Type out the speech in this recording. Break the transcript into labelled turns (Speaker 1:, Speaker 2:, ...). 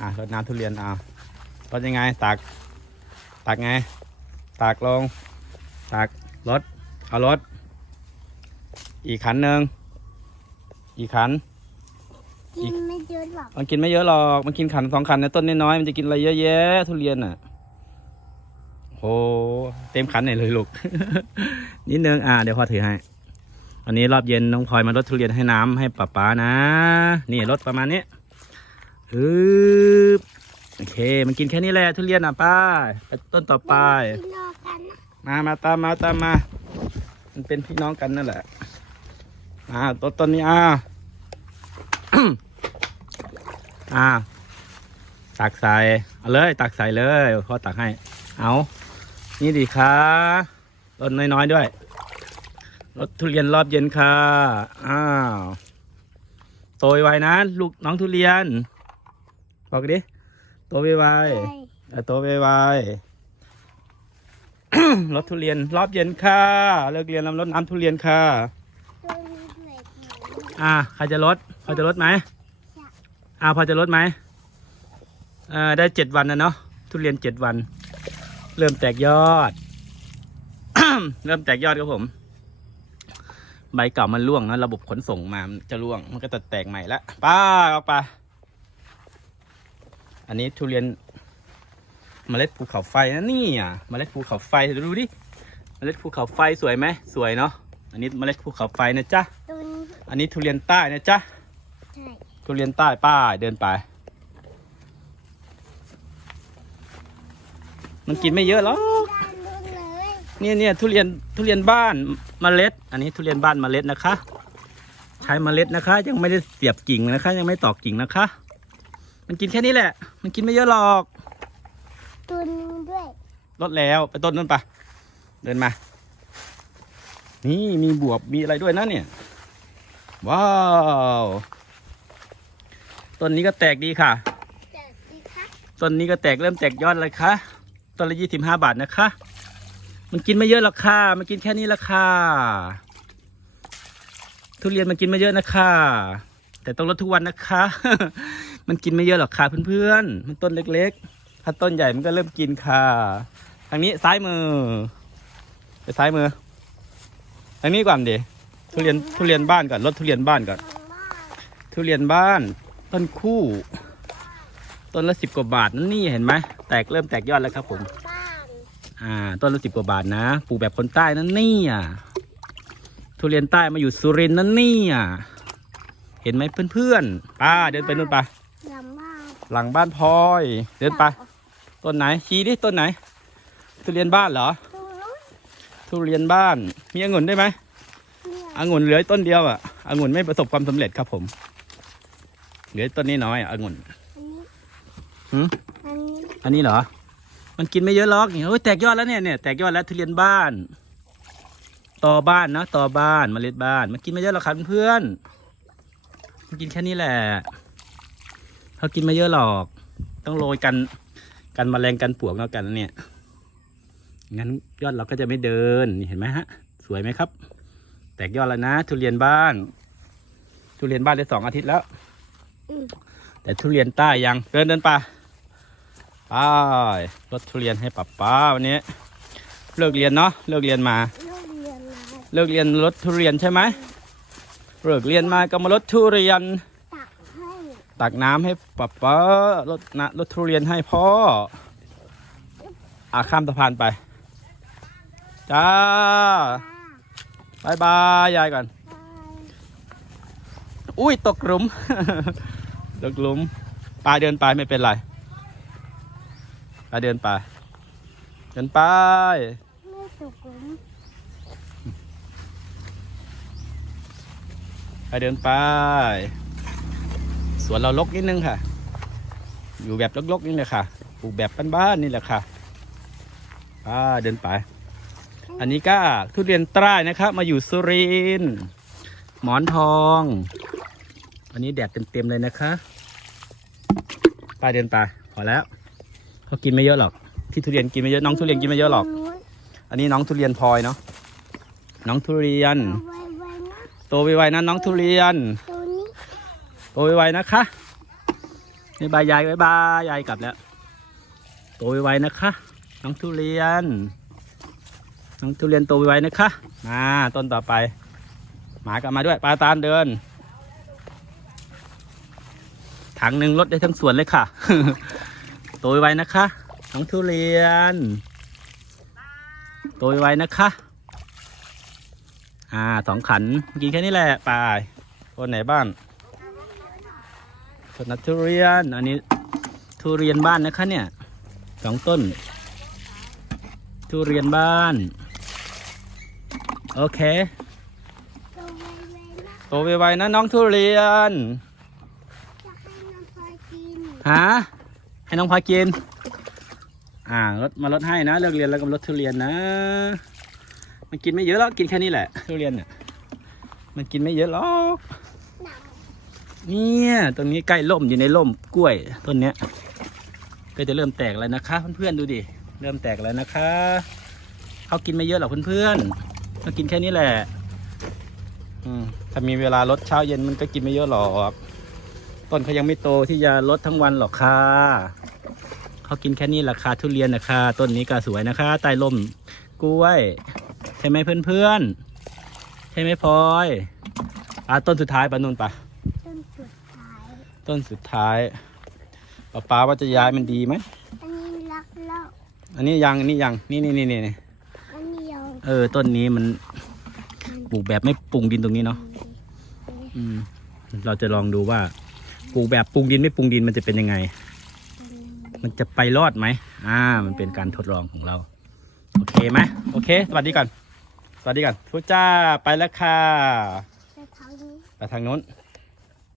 Speaker 1: อะรดน้ำทุเรียนอะรดยังไงตัก ตักไง ตักลง ตักรดเอารถอีกขันหนึ่งอีกขัน
Speaker 2: กินไม่เยอะหรอก
Speaker 1: มันกินไม่เยอะหรอกมันกินขันสองขันนะต้นน้อยๆมันจะกินอะไรเยอะแยะทุเรียนอะโหเต็มขันไหนเลยลูกนิดนึงอะเดี๋ยวพ่อถือให้วันนี้รอบเย็นน้องพลอยมารดทุเรียนให้น้ำให้ป๊าป๊านะ นี่รดประมาณนี้ ฮึบโอเค มันกินแค่นี้แหละทุเรียนอะป้าไปต้นต่อไป
Speaker 2: กินรอกันนะ
Speaker 1: มามาตามมาตามมา มันเป็นพี่น้องกันนั่นแหละอ่าต้นต้นนี้อ่า อ่า ตักใส่เอาเลย ตักใส่เลยพ่อตักให้ เอานี่ดีค่ะรสน้อยๆด้วยรสทุเรียนรอบเย็นค่ะ อ้าว โตไวๆนะ ลูกน้องทุเรียน บอกดิโตไว
Speaker 2: ใช่
Speaker 1: ๆเออโตไวๆ รถทุเรียนรอบเย็นค่ะเลิกเรียนแล้วรถน้ำทุเรียนค่ะ
Speaker 2: ตัวนี้เหล็กหมู
Speaker 1: อ่าใครจะลดพอจะลดไหมอ่าพอจะลดไหมเอ่อได้เจ็ดวันนะเนาะทุเรียนเจ็ดวัน เริ่มแตกยอด เริ่มแตกยอดครับผม ใบเก่ามันร่วงนะระบบขนส่งมามันจะร่วง มันก็จะแตกใหม่ละป้าออกไป อันนี้ทุเรียนเมล็ดภูเขาไฟนะนี่อะเมล็ดภูเขาไฟดูดิเมล็ดภูเขาไฟสวยไหมสวยเนาะอันนี้เมล็ดภูเขาไฟนะจ๊ะ
Speaker 2: ตัวนี้
Speaker 1: อันนี้ทุเรียนใต้นะจ๊ะ
Speaker 2: ใช่
Speaker 1: ทุเรียนใต้ป้าเดินไป มันกินไม่เยอะหรอก
Speaker 2: ด้านนู้นเลย
Speaker 1: เนี่ยเนี่ยทุเรียนทุเรียนบ้านเมล็ด อันนี้ทุเรียนบ้านเมล็ดนะคะ ใช้เมล็ดนะคะ ยังไม่ได้เสียบกิ่งนะคะ ยังไม่ตอกกิ่งนะคะ มันกินแค่นี้แหละ มันกินไม่เยอะหรอก
Speaker 2: ตัวนี้ด้วย
Speaker 1: ลดแล้วไปต้นนู้นปะเดินมา นี่มีบวบมีอะไรด้วยนะเนี่ย ว้าวต้นนี้ก็แตกดีค่ะ
Speaker 2: เจ็ดสิคะ
Speaker 1: ต้นนี้ก็แตกเริ่มแตกยอดเลยค่ะต้นละยี่สิบห้าบาทนะคะ มันกินไม่เยอะหรอกค่ะ มันกินแค่นี้ละค่ะ ทุเรียนมันกินไม่เยอะนะคะ แต่ต้องลดทุกวันนะคะ มันกินไม่เยอะหรอกค่ะเพื่อนๆ มันต้นเล็กๆ ถ้าต้นใหญ่มันก็เริ่มกินค่ะ ทางนี้ซ้ายมือ ไปซ้ายมือ ทางนี้ก่อนดิทุเรียนทุเรียนบ้านก่อนรถทุเรียนบ้านก่อน
Speaker 2: ทุ
Speaker 1: เรียนบ้าน ต้นคู่ ต้นละสิบกว่าบาทนั่นนี่เห็นไหมแตกเริ่มแตกยอดแล้วครับ ผม อ่า ต้นละสิบกว่าบาทนะปลูกแบบคนใต้นั่นนี่อะทุเรียนใต้มาอยู่สุรินทร์นั่นนี่อะเห็นไหมเพื่อนๆป้าเดินไปนู่นไป
Speaker 2: ลา
Speaker 1: หลังบ้านพลอย เดินไป ต้นไหนชี้ดิต้นไหน ทุเรียนบ้านเหรอ
Speaker 2: ตรงนู้น
Speaker 1: ทุเรียนบ้าน มีองุ่นได้วยไหม
Speaker 2: เนี่ย
Speaker 1: องุ่นเหลือต้นเดียวอะองุ่นไม่ประสบความสำเร็จครับผม เหลือต้นนี้น้อยอะองุ่น
Speaker 2: อันนี้
Speaker 1: หืม
Speaker 2: อันนี้
Speaker 1: อันนี้เหรอ มันกินไม่เยอะหรอกนี่โอ้ยแตกยอดแล้วเนี่ยเนี่ยแตกยอดแล้วทุเรียนบ้าน ต่อบ้านนะต่อบ้านเมล็ดบ้าน มันกินไม่เยอะหรอกครับเพื่อน มันกินแค่นี้แหละ เขากินไม่เยอะหรอก ต้องโรยกัน กันแมลงกันปลวกแล้วกันเนี่ย งั้นยอดเราก็จะไม่เดินนี่เห็นไหมฮะ สวยไหมครับ แตกยอดแล้วนะ ทุเรียนบ้าน ทุเรียนบ้านได้สองอาทิตย์แล้ว
Speaker 2: อืม
Speaker 1: แต่ทุเรียนใต้ยัง เดินเดินไปไปรถทุเรียนให้ป้าป้าวันนี้ เลิกเรียนเนาะ เลิกเรียนมา
Speaker 2: โรงเรียนอะไร
Speaker 1: เลิกเรียนรถทุเรียนใช่ไหมเลิกเรียนมาก็มารถทุเรียน
Speaker 2: ตักให้
Speaker 1: ตักน้ำให้ป้าป้ารถนะรถทุเรียนให้พ่ออาข้ามสะพานไป จ้า
Speaker 2: ป้า
Speaker 1: บายบายยายก่อน
Speaker 2: ป้า
Speaker 1: อุ้ยตกหลุม ตกหลุมปลาเดินไปไม่เป็นไรปลาเดินไป เดินไป
Speaker 2: ไม่สุกหลุม
Speaker 1: ไปเดินไปส วนเราลกนิดนึงค่ะ อยู่แบบลกๆนี่แหละค่ะปลูกแบบบ้านๆนี่แหละค่ะป้าเดินไป อันนี้ก็ทุเรียนใต้นะครับ มาอยู่สุรินทร์หมอนทอง อันนี้แดดเต็มๆเลยนะคะป้าเดินไปพอแล้วเขากินไม่เยอะหรอกที่ทุเรียนกินไม่เยอะน้องทุเรียนกินไม่เยอะหรอก
Speaker 2: ตงนู้น
Speaker 1: อันนี้น้องทุเรียนพลอยเนาะน้องทุเรียน
Speaker 2: เอาไว้ไว้นะ
Speaker 1: โตไวๆนะน้องทุเรียน
Speaker 2: ตัวนี้
Speaker 1: โตไวๆนะคะนี่บายยายบายบายยายกลับแล้ว โตไวๆนะคะน้องทุเรียนน้องทุเรียนโตไวๆนะคะมาต้นต่อไป หมากลับมาด้วยปลาตาลเดินถังหนึ่งรถได้ทั้งสวนเลยค่ะ โตไวๆนะคะน้องทุเรียน โตไวๆนะคะอ่าสองขันกินแค่นี้แหละไปคนไหนบ้าน คนนัดทุเรียน อันนี้ทุเรียนบ้านนะคะเนี่ยสองต้น ทุเรียนบ้าน โอเค
Speaker 2: ตัวไวๆนะ
Speaker 1: โตไวๆนะน้องทุเรียนฮะให้น้องพายกิน อ่าลดมาลดให้นะเลิกเรียนแล้วก็มาลดทุเรียนนะ มันกินไม่เยอะหรอกกินแค่นี้แหละ ทุเรียนเนี่ยมันกินไม่เยอะหรอก เนี่ยตรงนี้ใกล้ล่มอยู่ในล่มกล้วยต้นเนี้ย ก็จะเริ่มแตกแล้วนะคะ เพื่อนๆดูดิเริ่มแตกแล้วนะคะเขากินไม่เยอะหรอกเพื่อนๆเขากินแค่นี้แหละถ้ามีเวลาลดเช้าเย็นมันก็กินไม่เยอะหรอกต้นเขายังไม่โตที่จะลดทั้งวันหรอกค่ะเขากินแค่นี้ราคาทุเรียนนะคะต้นนี้ก็สวยนะคะใต้ร่มกล้วย ใช่ไหมเพื่อนๆใช่ไหมพลอยอะต้นสุดท้ายปะนุ่นปะ ต้นสุดท้ายป้าป้าว่าจะย้ายมันดีไหม
Speaker 2: อันนี้รักแล้ว
Speaker 1: อันนี้ยังอันนี้ยังนี่นี่นี่นี่นี่
Speaker 2: อันนี้ยัง
Speaker 1: เออ ต้นนี้มันปลูกแบบไม่ปรุงดินตรงนี้เนาะอืม เราจะลองดูว่าปลูกแบบปรุงดินไม่ปรุงดินมันจะเป็นยังไง มันจะไปรอดไหมอ่า มันเป็นการทดลองของเรา โอเคไหมโอเค สวัสดีก่อน สวัสดีก่อนทุกจ้าไปแล้วค่ะ
Speaker 2: จะทำนี้
Speaker 1: ไปทางโน้น